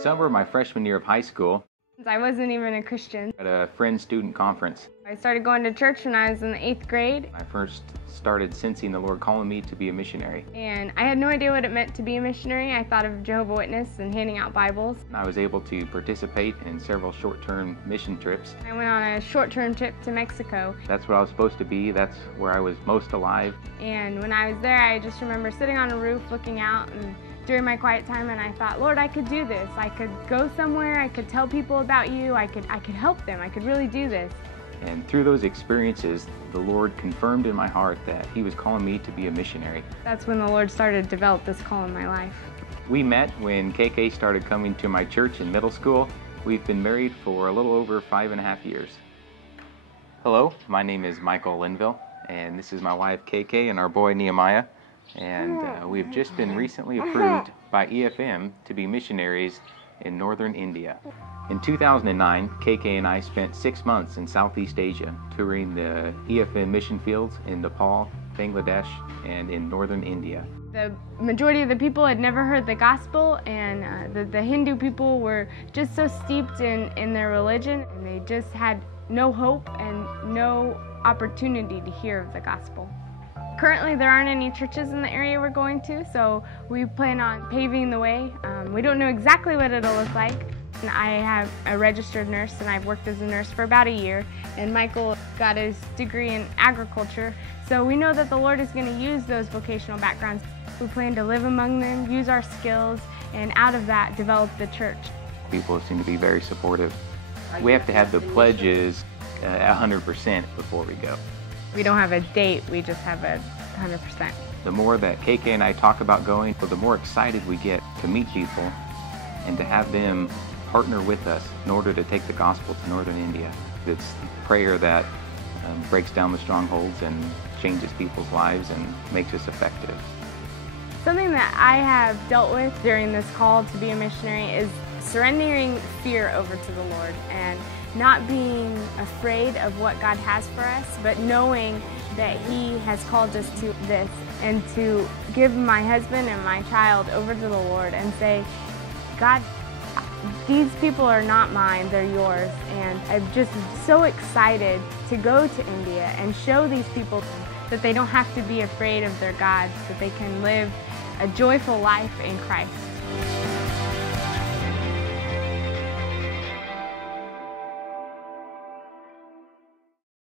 summer of my freshman year of high school, I wasn't even a Christian. at a friend student conference, I started going to church when I was in the 8th grade, I first started sensing the Lord calling me to be a missionary. and I had no idea what it meant to be a missionary. I thought of Jehovah's Witness and handing out Bibles. I was able to participate in several short-term mission trips. I went on a short-term trip to Mexico, That's where I was supposed to be. That's where I was most alive. and when I was there, I just remember sitting on a roof looking out and during my quiet time, and I thought, Lord, I could do this. I could go somewhere, I could tell people about you, I could help them, I could really do this. And through those experiences, the Lord confirmed in my heart that He was calling me to be a missionary. That's when the Lord started to develop this call in my life. We met when KK started coming to my church in middle school. We've been married for a little over 5.5 years. Hello, my name is Michael Linville, and this is my wife KK and our boy Nehemiah. And we've just been recently approved by EFM to be missionaries in northern India. In 2009, KK and I spent 6 months in Southeast Asia, touring the EFM mission fields in Nepal, Bangladesh, and in northern India. The majority of the people had never heard the gospel, and the Hindu people were just so steeped in their religion, and they just had no hope and no opportunity to hear of the gospel. Currently, there aren't any churches in the area we're going to, so we plan on paving the way. We don't know exactly what it'll look like. I have a registered nurse, and I've worked as a nurse for about a year, and Michael got his degree in agriculture, so we know that the Lord is going to use those vocational backgrounds. We plan to live among them, use our skills, and out of that, develop the church. People seem to be very supportive. We have to have the pledges 100% before we go. We don't have a date, we just have a 100%. The more that KK and I talk about going, the more excited we get to meet people and to have them partner with us in order to take the gospel to northern India. It's prayer that breaks down the strongholds and changes people's lives and makes us effective. Something that I have dealt with during this call to be a missionary is surrendering fear over to the Lord and not being afraid of what God has for us, but knowing that He has called us to this, and to give my husband and my child over to the Lord and say, God, these people are not mine, they're yours. And I'm just so excited to go to India and show these people that they don't have to be afraid of their gods, that they can live a joyful life in Christ.